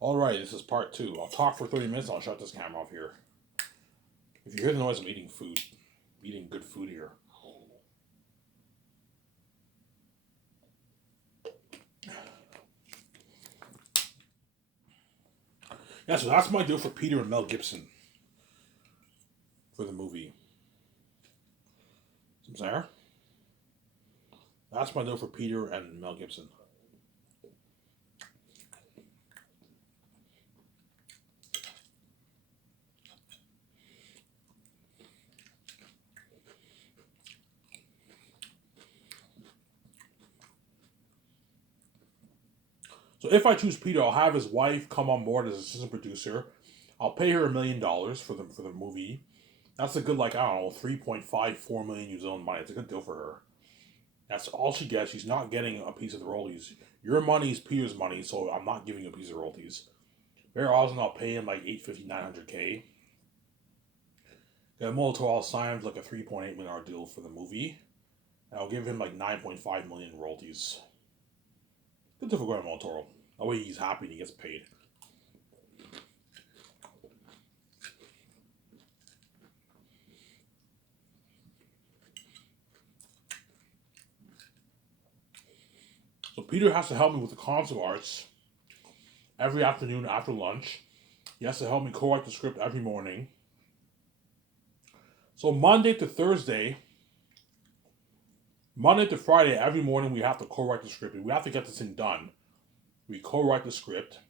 Alright, this is part two. I'll talk for 30 minutes, I'll shut this camera off here. If you hear the noise, I'm eating food. Eating good food here. Yeah, so that's my deal for Peter and Mel Gibson for the movie. There? That's my deal for Peter and Mel Gibson. So if I choose Peter, I'll have his wife come on board as assistant producer. I'll pay her $1 million for the movie. That's a good, like, I don't know, 3.54 million New Zealand money. It's a good deal for her. That's all she gets. She's not getting a piece of the royalties. Your money is Peter's money, so I'm not giving you a piece of royalties. Very often I'll pay him like 850, 900K. Yeah, Molotov signed like a $3.8 million deal for the movie. And I'll give him like 9.5 million royalties. Good deal for Guillermo del Toro. That way he's happy and he gets paid. So Peter has to help me with the concept arts every afternoon after lunch. He has to help me co-write the script every morning. So Monday to Friday, every morning we have to co-write the script. We have to get this thing done. We co-write the script.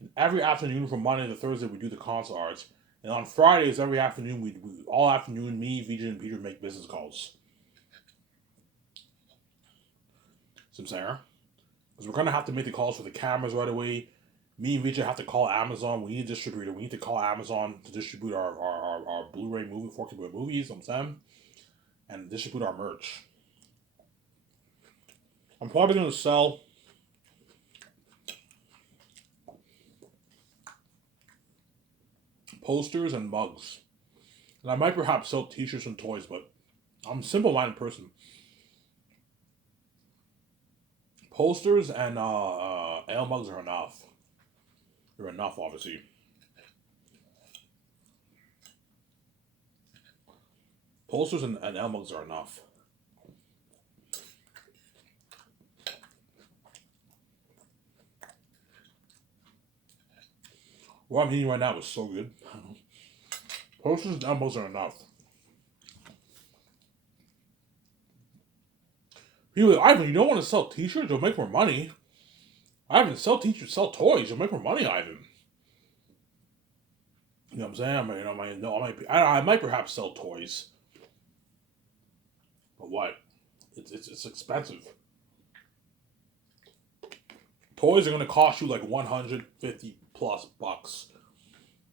And every afternoon from Monday to Thursday we do the concept arts. And on Fridays, every afternoon, we all afternoon, me, Vijay, and Peter make business calls. See what I'm saying? Because we're going to have to make the calls for the cameras right away. Me and Vijay have to call Amazon. We need a distributor. We need to call Amazon to distribute our Blu-ray movie, 4K movies, you know what I'm saying? And distribute our merch. I'm probably going to sell posters and mugs. And I might perhaps sell t-shirts and toys, but I'm a simple-minded person. Posters and ale mugs are enough. They're enough, obviously. Posters and ale mugs are enough. What I'm eating right now is so good. Posters and ale mugs are enough. People are like, Ivan, you don't want to sell t-shirts? You'll make more money. Ivan, sell t-shirts, sell toys. You'll make more money, Ivan. You know what I'm saying? I might perhaps sell toys. But what? It's expensive. Toys are going to cost you like 150 plus bucks.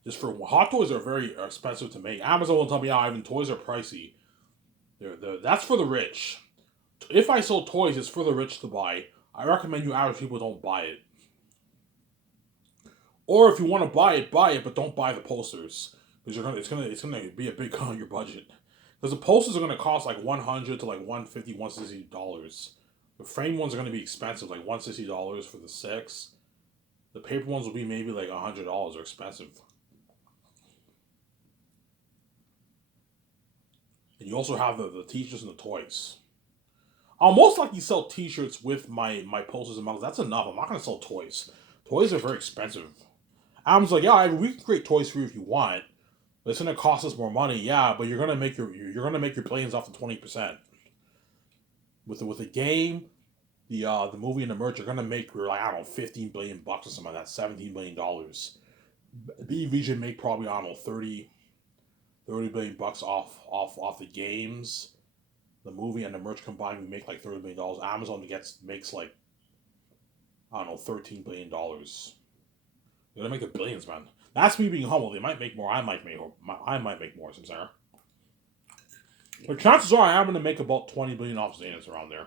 Just for hot toys are very expensive to make. Amazon will tell me, Ivan, toys are pricey. That's for the rich. If I sell toys, it's for the rich to buy. I recommend you average people don't buy it. Or if you want to buy it, but don't buy the posters because it's gonna be a big cut on your budget. Because the posters are gonna cost like 100 to like 150, $160. The frame ones are gonna be expensive, like $160 for the six. The paper ones will be maybe like $100. They're expensive. And you also have the t-shirts and the toys. I'll most likely sell t-shirts with my posters and mugs. That's enough. I'm not gonna sell toys. Toys are very expensive. Amazon's like, yeah, we can create toys for you if you want. But it's gonna cost us more money, yeah. But you're gonna make your billions off the 20% with the game, the movie and the merch. You're gonna make like I don't know 15 billion bucks or something like that, $17 billion. BVJ make probably I don't know 30 billion bucks off the games, the movie and the merch combined. We make like $30 billion. Amazon makes like I don't know $13 billion. They're gonna make the billions, man. That's me being humble. They might make more. I might make more. Sincere. But chances are I am gonna make about 20 billion off Xanax around there.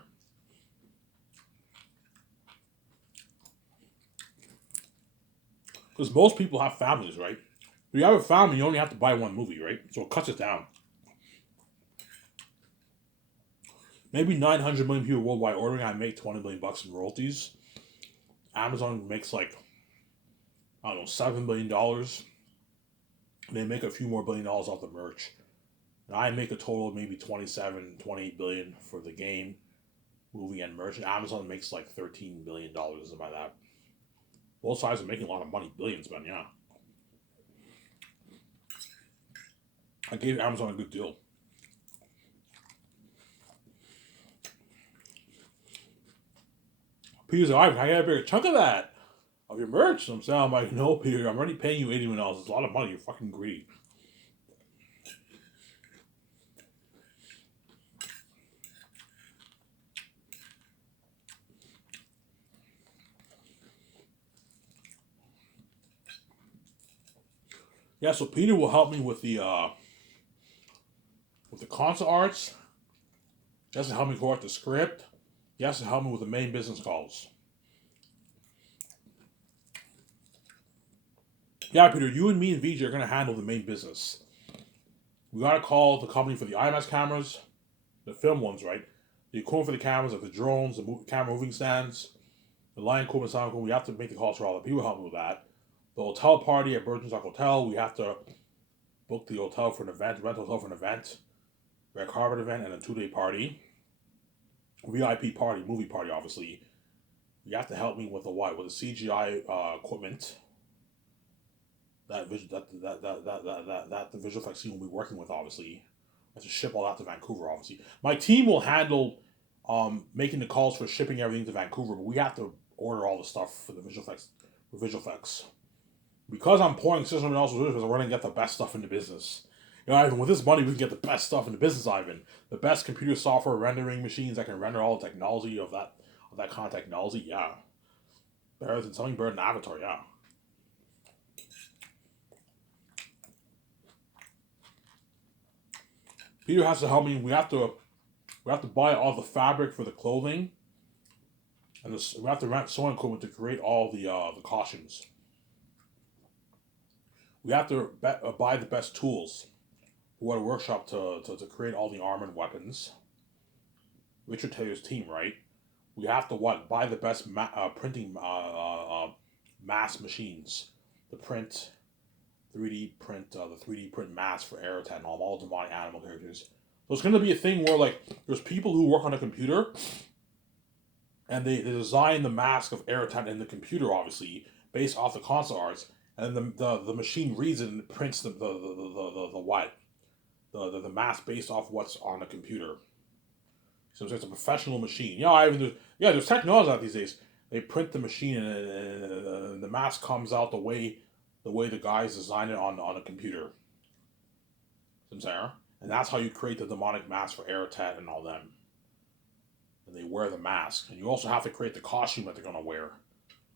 Because most people have families, right? If you have a family, you only have to buy one movie, right? So it cuts it down. Maybe 900 million people worldwide ordering. I make 20 billion bucks in royalties. Amazon makes like I don't know, $7 billion. And they make a few more $1 billion off the merch. And I make a total of maybe 27, 28 billion for the game, movie, and merch. And Amazon makes like $13 billion, something like that. Both sides are making a lot of money, billions, man. Yeah, I gave Amazon a good deal. Peter's like, I got a bigger chunk of that of your merch. And I'm like, no, Peter, I'm already paying you $81. It's a lot of money. You're fucking greedy. Yeah, so Peter will help me with the concept arts. He has to help me correct the script. He has to help me with the main business calls. Yeah, Peter, you and me and VJ are gonna handle the main business. We gotta call the company for the IMAX cameras, the film ones, right? The equipment for the cameras, like the drones, the camera moving stands, the line equipment, sound equipment. We have to make the calls for all that. People help me with that. The hotel party at Virgin Rock Hotel, we have to book the hotel for an event, rent the hotel for an event, red carpet event, and a 2-day party. VIP party, movie party, obviously. You have to help me with the what? With the CGI equipment. That the visual effects team will be working with, obviously. I have to ship all that to Vancouver, obviously. My team will handle making the calls for shipping everything to Vancouver, but we have to order all the stuff for the visual effects. For visual effects, because I'm pouring $600 we're going to get the best stuff in the business. You know, Ivan, with this money, we can get the best stuff in the business, Ivan. The best computer software rendering machines that can render all the technology of that kind of technology, yeah. Better than something better than Avatar, yeah. Peter has to help me. We have to buy all the fabric for the clothing, and we have to rent sewing equipment to create all the costumes. We have to buy the best tools for a workshop to create all the armor and weapons. Richard Taylor's team, right? We have to what? Buy the best printing mass machines, the print 3D print the 3D print mask for Aerotet and all demonic animal characters. So it's going to be a thing where like there's people who work on a computer and they design the mask of Aerotet in the computer, obviously based off the console arts, and the machine reads it and prints the what the mask based off what's on the computer. So it's a professional machine. Yeah, there's technology out these days. They print the machine and the mask comes out the way the guys design it on a computer. I'm saying, and that's how you create the demonic mask for Aerotet and all them. And they wear the mask, and you also have to create the costume that they're gonna wear.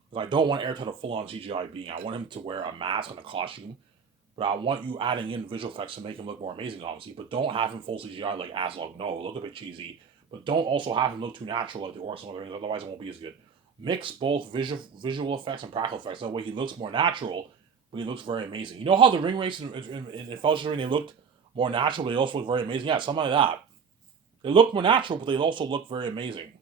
Because I don't want Aerotet a full-on CGI being. I want him to wear a mask and a costume, but I want you adding in visual effects to make him look more amazing, obviously. But don't have him full CGI like Aslog. No, look a bit cheesy. But don't also have him look too natural like the orcs and other things. Otherwise, it won't be as good. Mix both visual effects and practical effects. That way, he looks more natural, but he looks very amazing. You know how the ring race in Fellowship Ring they looked more natural, but they also look very amazing. Yeah, something like that. They look more natural, but they also look very amazing.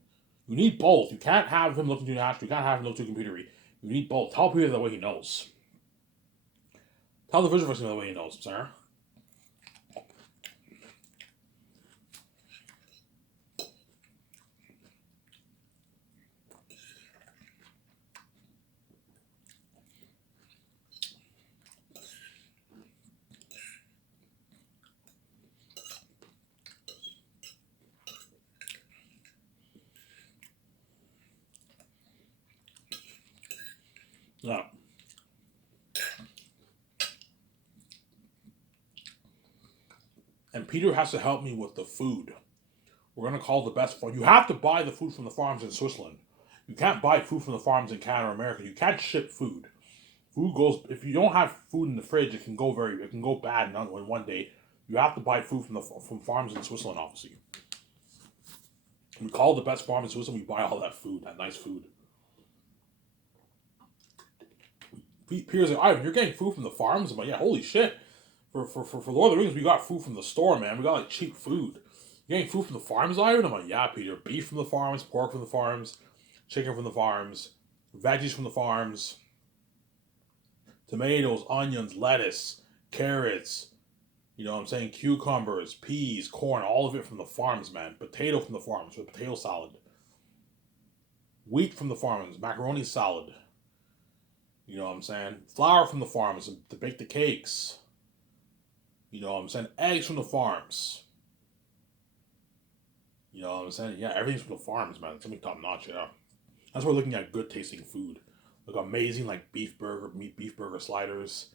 You need both. You can't have him looking too natural. You can't have him look too computery. You need both. Tell Peter the way he knows. Tell the visual effects the way he knows, sir. Yeah. And Peter has to help me with the food. We're gonna call the best farm. You have to buy the food from the farms in Switzerland. You can't buy food from the farms in Canada or America. You can't ship food. Food goes if you don't have food in the fridge, it can go bad in one day. You have to buy food from farms in Switzerland, obviously. We call the best farm in Switzerland. We buy all that food, that nice food. Peter's like, Ivan, you're getting food from the farms. I'm like, yeah, holy shit. For Lord of the Rings, we got food from the store, man. We got like cheap food. You getting food from the farms, Ivan? I'm like, yeah, Peter. Beef from the farms, pork from the farms, chicken from the farms, veggies from the farms. tomatoes, onions, lettuce, carrots, cucumbers, peas, corn, all of it from the farms, man. Potato from the farms with potato salad. Wheat from the farms, macaroni salad. Flour from the farms to bake the cakes. Eggs from the farms. Yeah, everything's from the farms, man. It's gonna be top notch, yeah. That's why we're looking at good tasting food. Like amazing like beef burger sliders.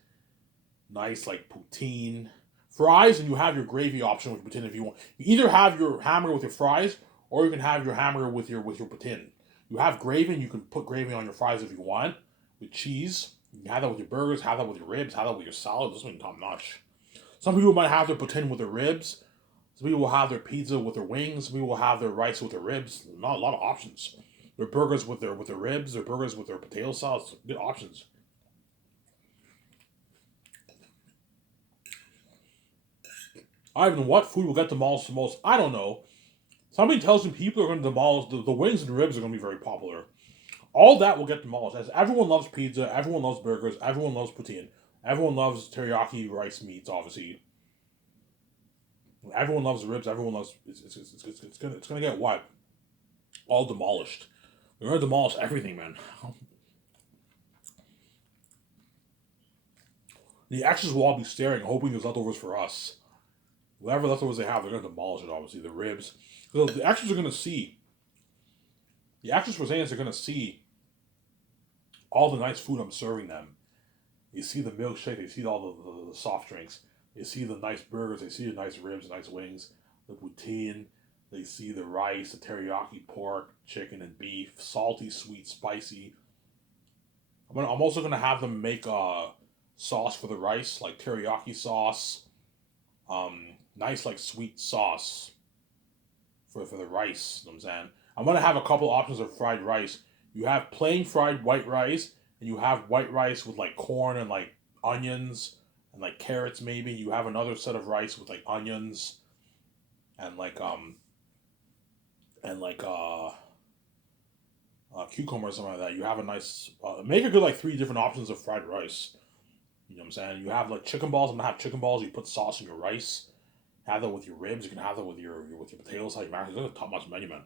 Nice like poutine. Fries, and you have your gravy option with poutine if you want. You either have your hamburger with your fries, or you can have your hamburger with your poutine. You have gravy, and you can put gravy on your fries if you want, with cheese. You can have that with your burgers, have that with your ribs, have that with your salad. This one's top notch. Some people might have their poutine with their ribs. Some people will have their pizza with their wings. Some people will have their rice with their ribs. Not a lot of options. Their burgers with their ribs. Their burgers with their potato sauce. Good options. I don't know what food will get demolished the most. I don't know. Somebody tells me people are going to demolish the wings and ribs are going to be very popular. All that will get demolished. As everyone loves pizza, everyone loves burgers, everyone loves poutine, everyone loves teriyaki rice meats. Obviously, everyone loves ribs. Everyone loves it's gonna get what all demolished. We're gonna demolish everything, man. The extras will all be staring, hoping there's leftovers for us. Whatever leftovers they have, they're gonna demolish it. Obviously, the ribs. So the extras are gonna see. The extras for Zans are gonna see all the nice food I'm serving them. They see the milkshake. They see all the soft drinks. They see the nice burgers. They see the nice ribs, the nice wings, the poutine. They see the rice, the teriyaki pork, chicken, and beef. Salty, sweet, spicy. I'm also gonna have them make sauce for the rice, like teriyaki sauce. Nice like sweet sauce for the rice. You know what I'm saying? I'm gonna have a couple options of fried rice. You have plain fried white rice, and you have white rice with like corn and like onions and like carrots maybe. You have another set of rice with like onions and cucumber or something like that. You have a nice make a good like three different options of fried rice. You know what I'm saying? You have like chicken balls. I'm gonna have chicken balls. You put sauce in your rice. Have that with your ribs. You can have that with your potatoes. Like man, it's a top notch menu, man.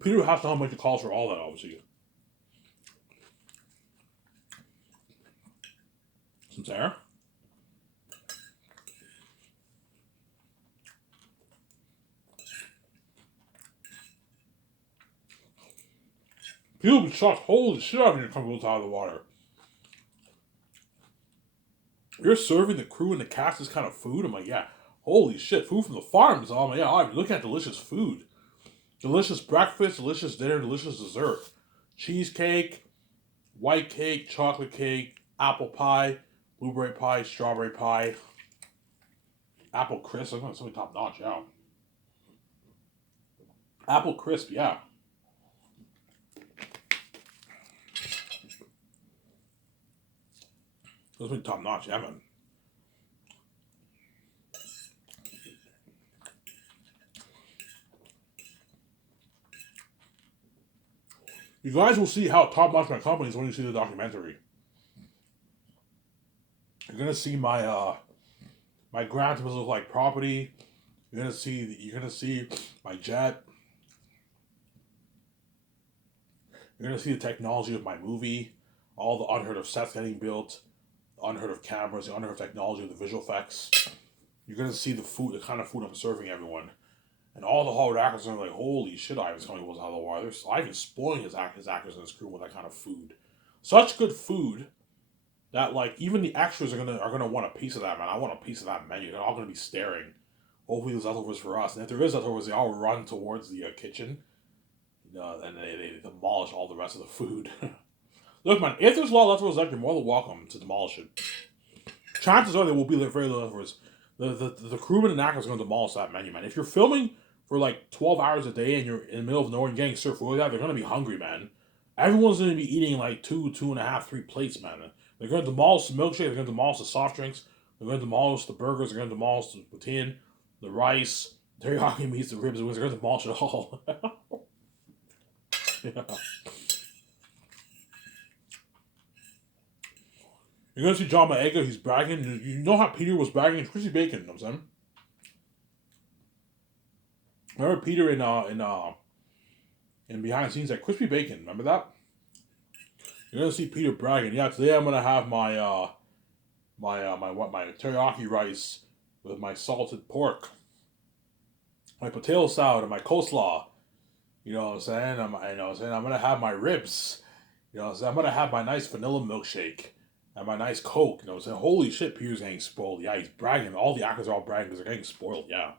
Peter has to know how much it costs for all that, obviously. Some there. People be shocked. Holy shit! I mean, come out of the water. You're serving the crew and the cast this kind of food. I'm like, yeah. Holy shit! Food from the farms. I'm like, yeah. I'm looking at delicious food. Delicious breakfast, delicious dinner, delicious dessert. Cheesecake, white cake, chocolate cake, apple pie, blueberry pie, strawberry pie, apple crisp. I'm going to something top notch, yeah. Apple crisp, yeah. Something top notch, yeah, man. You guys will see how top notch my company is when you see the documentary. You're gonna see my Gran Turismo like property. You're gonna see my jet. You're gonna see the technology of my movie, all the unheard of sets getting built, the unheard of cameras, the unheard of technology of the visual effects. You're gonna see the food, the kind of food I'm serving everyone, and all the Hollywood actors are like, "Holy shit, Ivan's coming was out of the water." Ivan's spoiling his actors and his crew with that kind of food. Such good food that like even the extras are gonna want a piece of that, man. I want a piece of that menu. They're all gonna be staring. Hopefully, there's leftovers for us, and if there is leftovers, they all run towards the kitchen, and they demolish all the rest of the food. Look, man, if there's a lot of leftovers left, you're more than welcome to demolish it. Chances are there will be very little leftovers. The crewman and actors are going to demolish that menu, man. If you're filming for like 12 hours a day and you're in the middle of nowhere and getting served food like that, they're going to be hungry, man. Everyone's going to be eating like two and a half, three plates, man. They're going to demolish the milkshake. They're going to demolish the soft drinks. They're going to demolish the burgers. They're going to demolish the poutine, the rice, Teriyaki meats, the ribs, the wings, the demolish it all. Yeah. You're gonna see John Boyega, he's bragging. You know how Peter was bragging? It's Chrissy Bacon, you know what I'm saying? Remember Peter in behind the scenes at Crispy Bacon, remember that? You're gonna see Peter bragging, yeah, today I'm gonna have my teriyaki rice with my salted pork, my potato salad and my coleslaw. You know what I'm saying? I'm gonna have my ribs. You know what I'm saying? I'm gonna have my nice vanilla milkshake and my nice Coke. You know what I'm saying? Holy shit, Peter's getting spoiled. Yeah, he's bragging. All the actors are all bragging because they're getting spoiled. Yeah.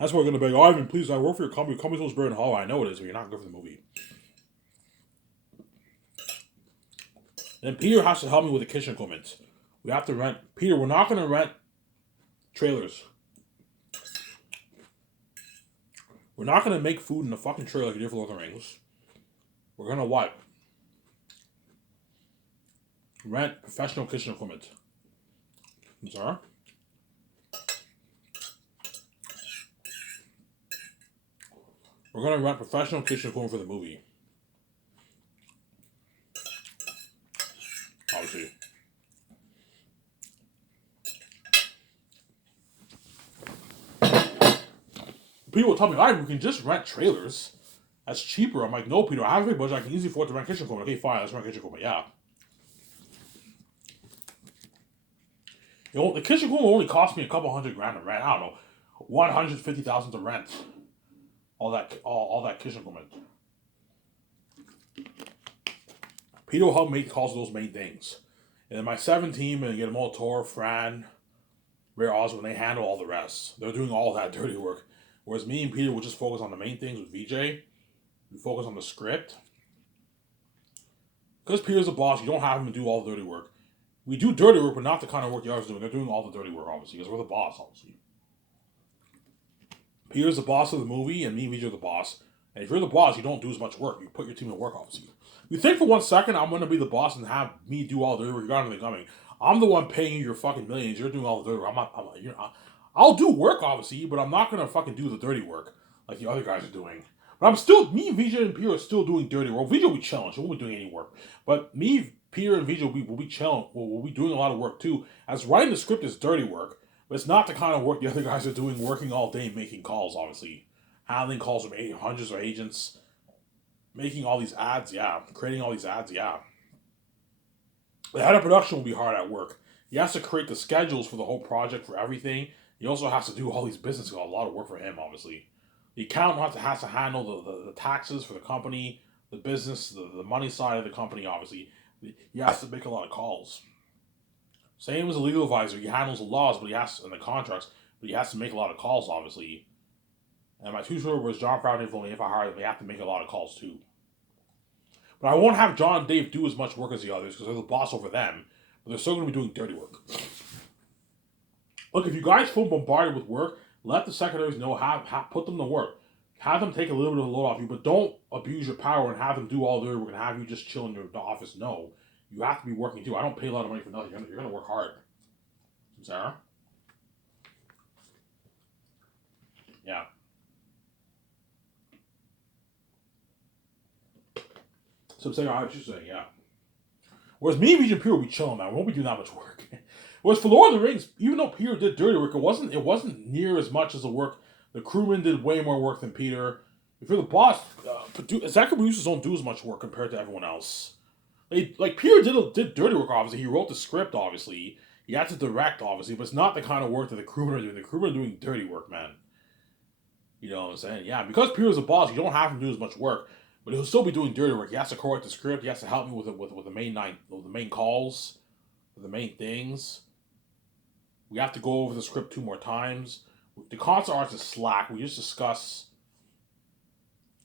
That's why we're gonna be like, Ivan, please, I work for your company. Your company's supposed to be in Hollow. I know it is, but you're not good for the movie. Then Peter has to help me with the kitchen equipment. We have to rent. Peter, we're not gonna rent trailers. We're not gonna make food in the fucking trailer like you did for Lord of the Rings. We're gonna what? Rent professional kitchen equipment. Sorry? We're gonna rent professional kitchen equipment for the movie. Obviously. People will tell me, we can just rent trailers. That's cheaper. I'm like, no, Peter, I have a big budget. I can easily afford to rent kitchen equipment. Okay, fine, let's rent kitchen equipment. Yeah. You know, the kitchen equipment only cost me a couple $100,000 to rent. I don't know, $150,000 to rent. All that kitchen equipment. Peter will help make calls to those main things. And then my 7 team, and get Moltor, Fran, Ray Oswald, they handle all the rest. They're doing all that dirty work. Whereas me and Peter will just focus on the main things with VJ. We focus on the script. Because Peter's the boss, you don't have him to do all the dirty work. We do dirty work, but not the kind of work the others doing. They're doing all the dirty work, obviously, because we're the boss, obviously. Peter's the boss of the movie, and me and VJ are the boss. And if you're the boss, you don't do as much work. You put your team to work, obviously. You think for 1 second I'm going to be the boss and have me do all the dirty work. You got anything coming. I'm the one paying you your fucking millions. You're doing all the dirty work. I'll do work, obviously, but I'm not going to fucking do the dirty work like the other guys are doing. But me, VJ, and Peter are still doing dirty work. VJ will be chilling. She won't be doing any work. But me, Peter, and VJ will be chilling. We'll be doing a lot of work, too. As writing the script is dirty work, but it's not the kind of work the other guys are doing, working all day, making calls, obviously. Handling calls from hundreds of agents, making all these ads, yeah. Creating all these ads, yeah. The head of production will be hard at work. He has to create the schedules for the whole project, for everything. He also has to do all these business, a lot of work for him, obviously. The accountant has to handle the taxes for the company, the business, the money side of the company, obviously. He has to make a lot of calls. Same as a legal advisor, he handles the laws, and the contracts, but he has to make a lot of calls, obviously. And my 2 short was John Proud and if I hire them, they have to make a lot of calls too. But I won't have John and Dave do as much work as the others because they're the boss over them, but they're still going to be doing dirty work. Look, if you guys feel bombarded with work, let the secretaries know, put them to work. Have them take a little bit of the load off you, but don't abuse your power and have them do all the dirty work and have you just chill in your office. No, you have to be working too. I don't pay a lot of money for nothing. You're going to work hard. Sarah? Yeah. So I'm saying, I was just saying, yeah. Whereas me and Regent Peter will be chilling, man. We won't be doing that much work. Whereas for Lord of the Rings, even though Peter did dirty work, it wasn't near as much as the work. The crewmen did way more work than Peter. If you're the boss, executive producers don't do as much work compared to everyone else. Like Peter did dirty work, obviously. He wrote the script, obviously. He had to direct, obviously, but it's not the kind of work that the crewmen are doing. The crewmen are doing dirty work, man. You know what I'm saying? Yeah, because Peter's the boss, you don't have him do as much work, but he'll still be doing dirty work. He has to correct the script. He has to help me with the main calls, with the main things. We have to go over the script 2 more times. The concept art is slack. We just discuss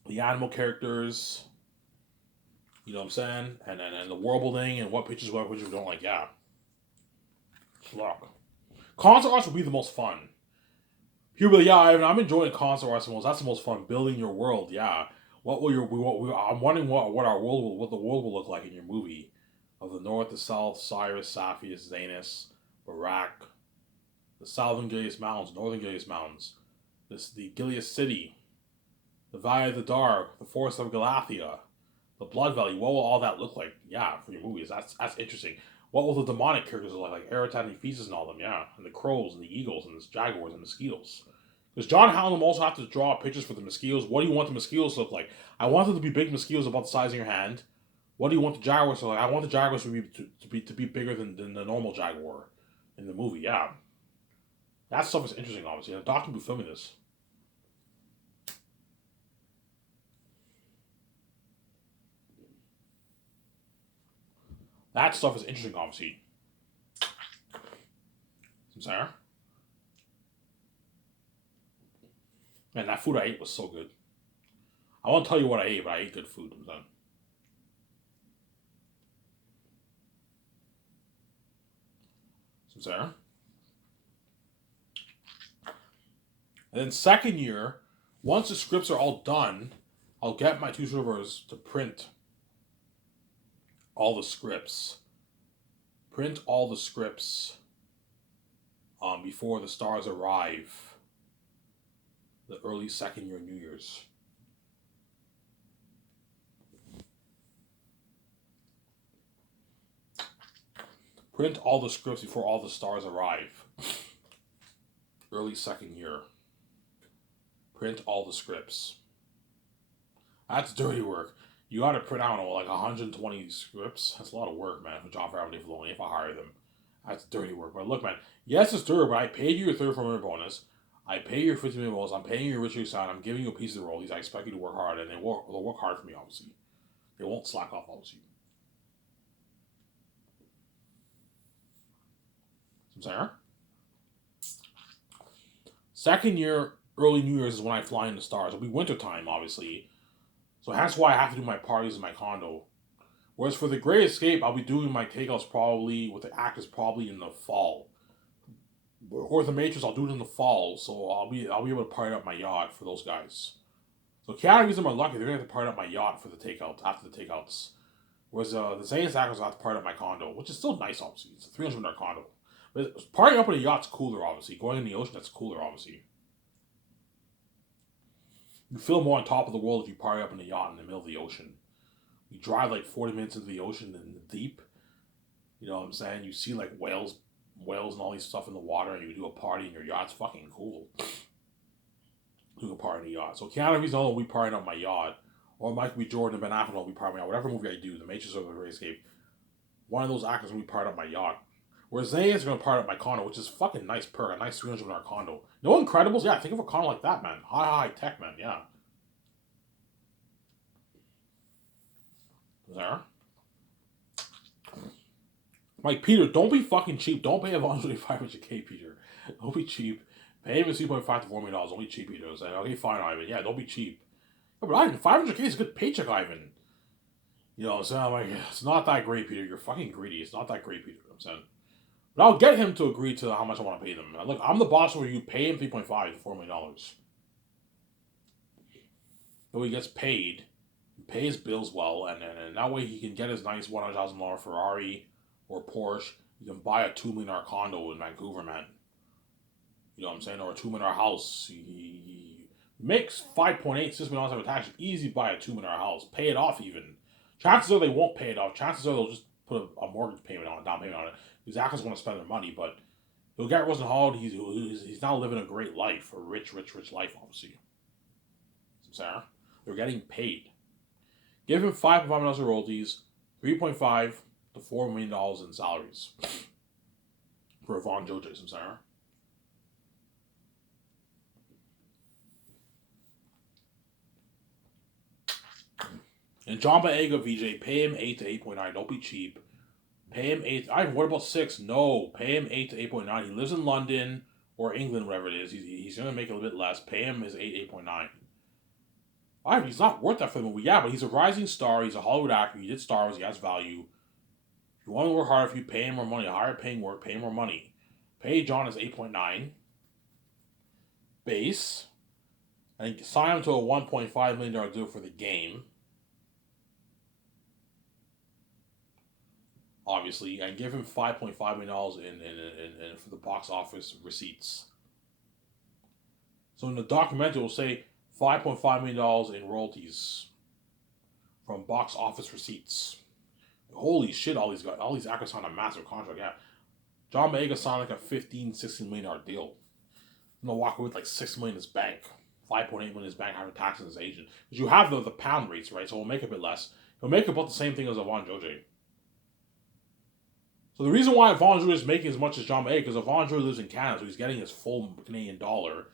the animal characters. You know what I'm saying? And the world building and what pictures we don't like. Yeah. Slack. Concept arts will be the most fun. People be like, yeah, I'm enjoying concept arts the most. That's the most fun. Building your world, yeah. I'm wondering what the world will look like in your movie. Of the north, the south, Cyrus, Saphius, Zanus, Barak, the southern Gilead Mountains, northern Gilead Mountains. the Gilead City, the Valley of the Dark, the Forest of Galathea, the Blood Valley. What will all that look like? Yeah, for your movies. That's interesting. What will the demonic characters look like Erotan and Ephesus and all them? Yeah, and the crows and the eagles and the jaguars and mosquitoes. Does John Howland also have to draw pictures for the mosquitoes? What do you want the mosquitoes to look like? I want them to be big mosquitoes about the size of your hand. What do you want the jaguars to look like? I want the jaguars to be bigger than the normal jaguar in the movie. Yeah, that stuff is interesting. Obviously, and Doc will be filming this. That stuff is interesting. Obviously, Sarah. Man, that food I ate was so good. I won't tell you what I ate, but I ate good food. I'm done. Sarah. And then second year, once the scripts are all done, I'll get my tutors to print all the scripts. Print all the scripts before the stars arrive. The early second year New Year's. Print all the scripts before all the stars arrive. Early second year. Print all the scripts. That's dirty work. You got to print out like 120 scripts. That's a lot of work, man, for Jon Favreau and Dave Filoni if I hire them. That's dirty work. But look, man, yes, it's dirty, but I paid you your third for bonus. I pay you your 50 million bonus. I'm paying you your Richard Sound. I'm giving you a piece of the roll. I expect you to work hard, and they'll work hard for me, obviously. They won't slack off, obviously. Sarah? Second year, early New Year's is when I fly in the stars. It'll be wintertime, obviously. So that's why I have to do my parties in my condo. Whereas for the Great Escape, I'll be doing my takeouts probably with the actors probably in the fall. Or the Matrix, I'll do it in the fall, so I'll be able to party up my yacht for those guys. So Keanu Reeves are lucky; they're gonna have to party up my yacht for the takeouts after the takeouts. Whereas the Zane's actors will have to party up my condo, which is still nice, obviously. It's a $300 condo, but partying up in a yacht's cooler, obviously. Going in the ocean, that's cooler, obviously. You feel more on top of the world if you party up in a yacht in the middle of the ocean. You drive like 40 minutes into the ocean in the deep. You know what I'm saying? You see like whales and all these stuff in the water, and you do a party in your yacht. It's fucking cool. Do a party in a yacht. So Keanu Reeves will be partying on my yacht, or Michael B. Jordan and Ben Affleck will be partying on whatever movie I do, The Matrix or The Great Escape. One of those actors will be partying on my yacht. Whereas Zane is going to party up my condo, which is fucking nice perk, a nice $300 condo. No Incredibles? Yeah, think of a condo like that, man. High tech, man. Yeah. There. Like, Peter, don't be fucking cheap. Don't pay Evangeline 500K, Peter. Don't be cheap. Pay him $3.5 to $4 million. Don't be cheap, Peter. Say, okay, fine, Ivan. Yeah, don't be cheap. Yeah, but Ivan, 500K is a good paycheck, Ivan. You know what I'm saying? I'm like, it's not that great, Peter. You're fucking greedy. It's not that great, Peter. You know what I'm saying? But I'll get him to agree to how much I want to pay them. Look, I'm the boss over you. Pay him $3.5 to $4 million. So he gets paid, pay his bills well, and that way he can get his nice $100,000 Ferrari or Porsche. You can buy a $2 million condo in Vancouver, man. You know what I'm saying? Or a $2 million house. He makes $5.8, $6 million after tax. Easy buy a $2 million house. Pay it off even. Chances are they won't pay it off. Chances are they'll just put a mortgage payment on it, down payment on it. These actors want to spend their money, but he'll get Rosenwald. He's now living a great life, a rich life, obviously. Sarah, they're getting paid. Give him $5.5 million in royalties, $3.5 to $4 million in salaries for Yvonne Joe Jason Sarah. And John Boyega VJ, pay him 8 to 8.9. Don't be cheap. Pay him 8. What about 6? No. Pay him 8 to 8.9. He lives in London or England, wherever it is. He's going to make a little bit less. Pay him his 8.9. He's not worth that for the movie. Yeah, but he's a rising star. He's a Hollywood actor. He did Star Wars. He has value. If you want to work hard, if you pay him more money, higher paying work, pay him more money. Pay John his 8.9 base. And sign him to a $1.5 million deal for the game. Obviously, and give him $5.5 million in for the box office receipts. So in the documentary, it will say $5.5 million in royalties from box office receipts. Holy shit! All these actors signed a massive contract. Yeah, John Boyega signed like a 15, $16 million deal. I'm gonna walk away with like $6 million in his bank, 5.8 million in his bank after taxes his agent. Because you have the pound rates, right? So he'll make a bit less. He'll make about the same thing as Yvonne Joje. So the reason why Yvonne Joje is making as much as John Boyega, because Yvonne Joje lives in Canada, so he's getting his full Canadian dollar.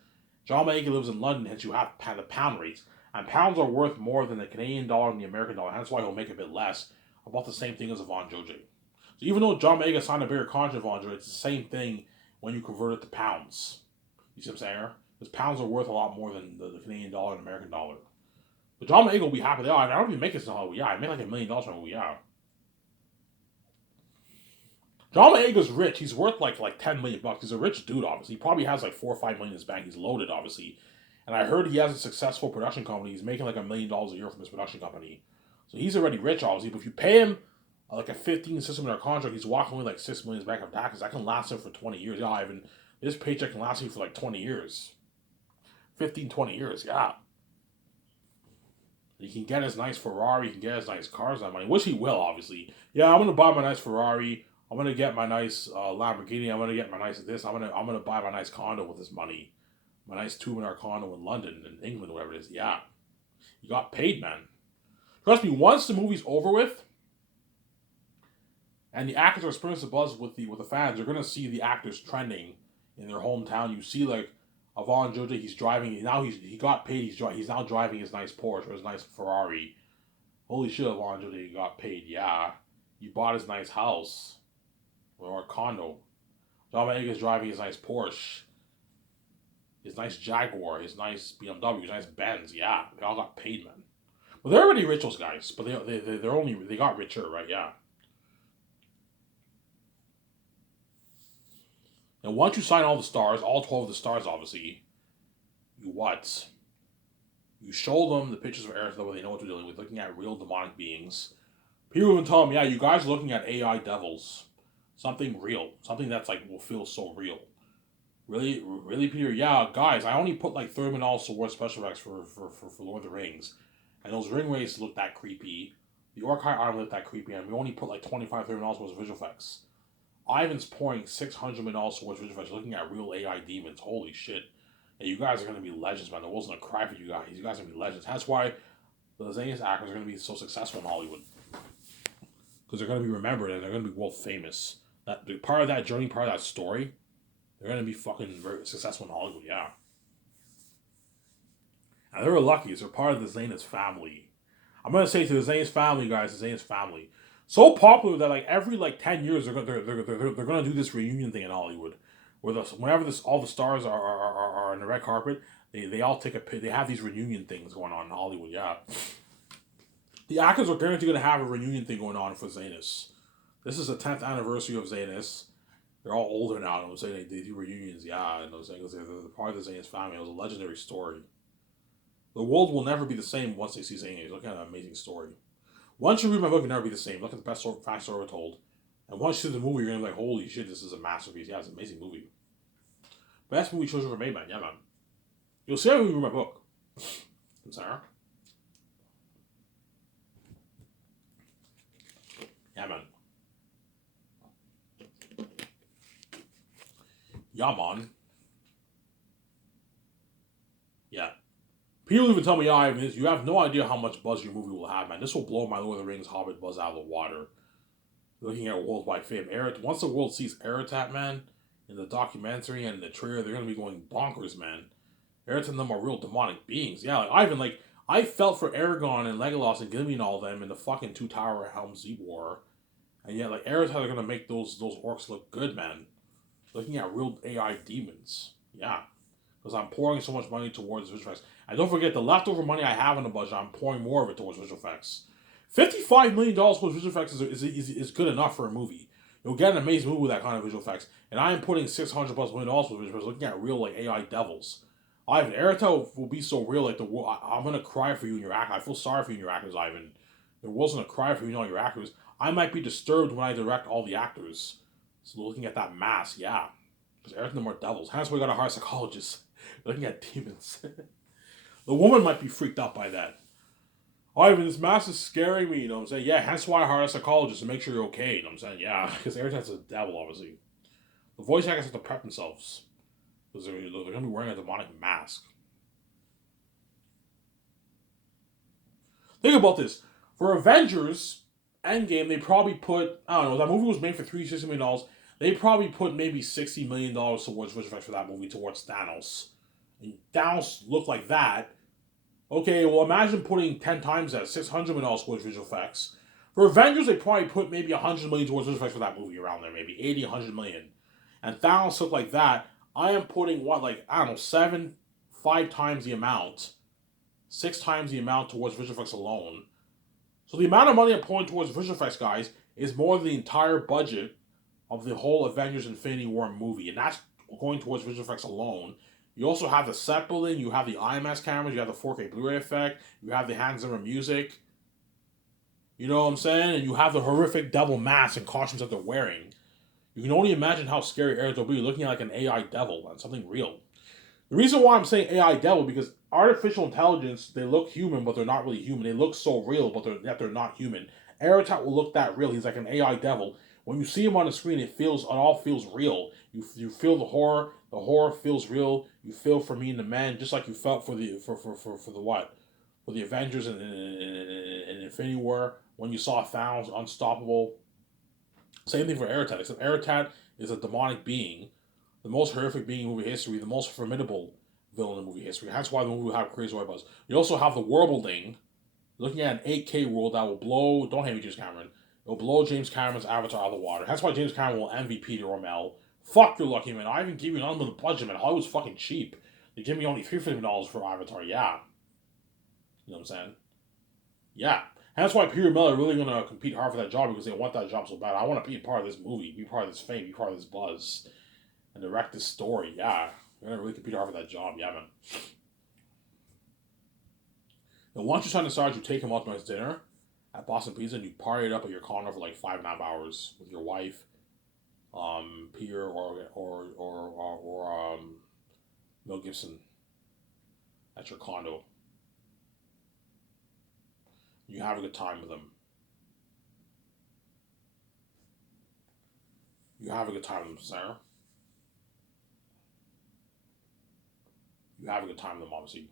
John Boyega lives in London, hence you have the pound rates. And pounds are worth more than the Canadian dollar and the American dollar. That's why he'll make a bit less. About the same thing as Yvonne Joje. So even though John Boyega signed a bigger contract with Yvonne Joje, it's the same thing when you convert it to pounds. You see what I'm saying? Because pounds are worth a lot more than the Canadian dollar and American dollar. But John Boyega will be happy. I don't even make it to Hollywood. Yeah, I made like $1 million from Hollywood. Yeah. John Boyega's rich. He's worth like $10 million. He's a rich dude, obviously. He probably has like 4 or 5 million in his bank. He's loaded, obviously. And I heard he has a successful production company. He's making like $1 million a year from his production company. So he's already rich, obviously. But if you pay him like a 15 $16 contract, he's walking away like $6 million back of taxes. That can last him for 20 years. Yeah, Ivan. This paycheck can last you for like 20 years. 15, 20 years, yeah. He can get his nice Ferrari, he can get his nice cars on money, which he will, obviously. Yeah, I'm gonna buy my nice Ferrari. I'm gonna get my nice Lamborghini. I'm gonna get my nice this. I'm gonna buy my nice condo with this money, my nice $2 million condo in London, in England, whatever it is. Yeah, you got paid, man. Trust me. Once the movie's over with, and the actors are experiencing the buzz with the fans, they're gonna see the actors trending in their hometown. You see like Yvonne Joje, he's driving now. He got paid. He's now driving his nice Porsche or his nice Ferrari. Holy shit, Yvonne Joje got paid. Yeah, you bought his nice house or a condo. John Boyega's driving his nice Porsche, his nice Jaguar, his nice BMW, his nice Benz. Yeah, they all got paid, man. Well, they're already rich, those guys, but they got richer, right? Yeah. And once you sign all the stars, all 12 of the stars, obviously, you what? You show them the pictures of Earth, that way they know what they're dealing with, looking at real demonic beings. People even tell them, yeah, you guys are looking at AI devils. Something real. Something that's like, will feel so real. Really, really, Peter? Yeah, guys, I only put like $30 million towards special effects for Lord of the Rings. And those ring races look that creepy. The Orkai arm looked that creepy, and we only put like $25, $30 million towards visual effects. Ivan's pouring $600 million towards visual effects, looking at real AI demons. Holy shit. And you guys are going to be legends, man. The world's going to cry for you guys. You guys are going to be legends. That's why the Zanus actors are going to be so successful in Hollywood. Because they're going to be remembered and they're going to be world famous. That part of that journey, part of that story, they're going to be fucking very successful in Hollywood, yeah. And they were lucky. They're part of the Zanus family. I'm going to say to the Zanus family, guys, the Zanus family. So popular that like every like 10 years they're gonna do this reunion thing in Hollywood, where whenever all the stars are on the red carpet, they all take they have these reunion things going on in Hollywood. Yeah, the actors are guaranteed gonna have a reunion thing going on for Zanus. This is the 10th anniversary of Zanus. They're all older now. I'm saying they do reunions. Yeah, and I'm saying because they're part of the Zanus family. It was a legendary story. The world will never be the same once they see Zanus. Look at an amazing story. Once you read my book, you'll never be the same. Look at the best fact story ever told. And once you see the movie, you're going to be like, holy shit, this is a masterpiece. Yeah, it's an amazing movie. Best movie children ever made, man. Yeah, man. You'll see it when you read my book. I'm sorry. Yeah, man. Yeah, man. Yeah. People even tell me, yeah, you have no idea how much buzz your movie will have, man. This will blow my Lord of the Rings Hobbit buzz out of the water. Looking at worldwide fame. Once the world sees Aratat, man, in the documentary and the trailer, they're going to be going bonkers, man. Aratat and them are real demonic beings. Yeah, like Ivan, like, I felt for Aragorn and Legolas and Gimli and all of them in the fucking Two Tower Helm's Deep War. And yeah, like, Aratat are going to make those orcs look good, man. Looking at real AI demons. Yeah. Because I'm pouring so much money towards visual effects. And don't forget, the leftover money I have in the budget, I'm pouring more of it towards visual effects. $55 million towards visual effects is good enough for a movie. You'll get an amazing movie with that kind of visual effects. And I am putting $600+ million for visual effects, looking at real like AI devils. Ivan, Aratel will be so real, like the world. I'm gonna cry for you and your actors. I feel sorry for you and your actors, Ivan. The world's gonna cry for you and all your actors. I might be disturbed when I direct all the actors. So looking at that mask, yeah. Because Aratel and them are devils. Hence why we got to hire psychologists. Looking at demons. The woman might be freaked out by that. Oh, Ivan, this mask is scaring me, you know what I'm saying? Yeah, hence why I hired a psychologist to make sure you're okay, you know what I'm saying? Yeah, because Airtag's a devil, obviously. The voice actors have to prep themselves. Because they're going to be wearing a demonic mask. Think about this. For Avengers Endgame, they probably put, I don't know, that movie was made for $360 million. They probably put maybe $60 million towards visual effects for that movie, towards Thanos. And Thanos looked like that. Okay, well, imagine putting 10 times that, $600 million towards visual effects. For Avengers, they probably put maybe $100 million towards visual effects for that movie around there, maybe 80, $100 million. And Thanos looked like that. I am putting what, like, I don't know, 5 times the amount, 6 times the amount towards visual effects alone. So the amount of money I'm putting towards visual effects, guys, is more than the entire budget of the whole Avengers Infinity War movie. And that's going towards visual effects alone. You also have the set building, you have the IMAX cameras, you have the 4K Blu-ray effect, you have the Hans Zimmer music. You know what I'm saying? And you have the horrific devil masks and costumes that they're wearing. You can only imagine how scary Aerith will be looking at like an AI devil and something real. The reason why I'm saying AI devil because artificial intelligence, they look human, but they're not really human. They look so real, but they're not human. Aerotat will look that real. He's like an AI devil. When you see him on the screen, it all feels real. You feel the horror. The horror feels real. You feel for me and the man, just like you felt for the what? For the Avengers in Infinity War when you saw Thanos unstoppable. Same thing for Aerotat, except Aerotat is a demonic being, the most horrific being in movie history, the most formidable villain in movie history. That's why the movie will have crazy white buzz. You also have the Worldling, looking at an 8K world that will blow. Don't hate me, James Cameron. It will blow James Cameron's Avatar out of the water. That's why James Cameron will MVP the Romel. Fuck your lucky man. I even give you an unlimited budget, man. Hollywood's fucking cheap. They give me only $350 for Avatar. Yeah, you know what I'm saying? Yeah. And that's why Peter Miller really gonna compete hard for that job because they want that job so bad. I want to be part of this movie, be part of this fame, be part of this buzz, and direct this story. Yeah, they're gonna really compete hard for that job. Yeah, man. And once you sign the stars, you take him out to nice dinner at Boston Pizza and you party it up at your condo for like 5.5 hours with your wife, Peter or Mel Gibson at your condo. You have a good time with them. You have a good time with them, Sarah. You have a good time with them, obviously.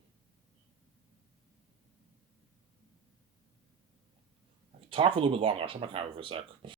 I can talk for a little bit longer. I'll shut my camera for a sec.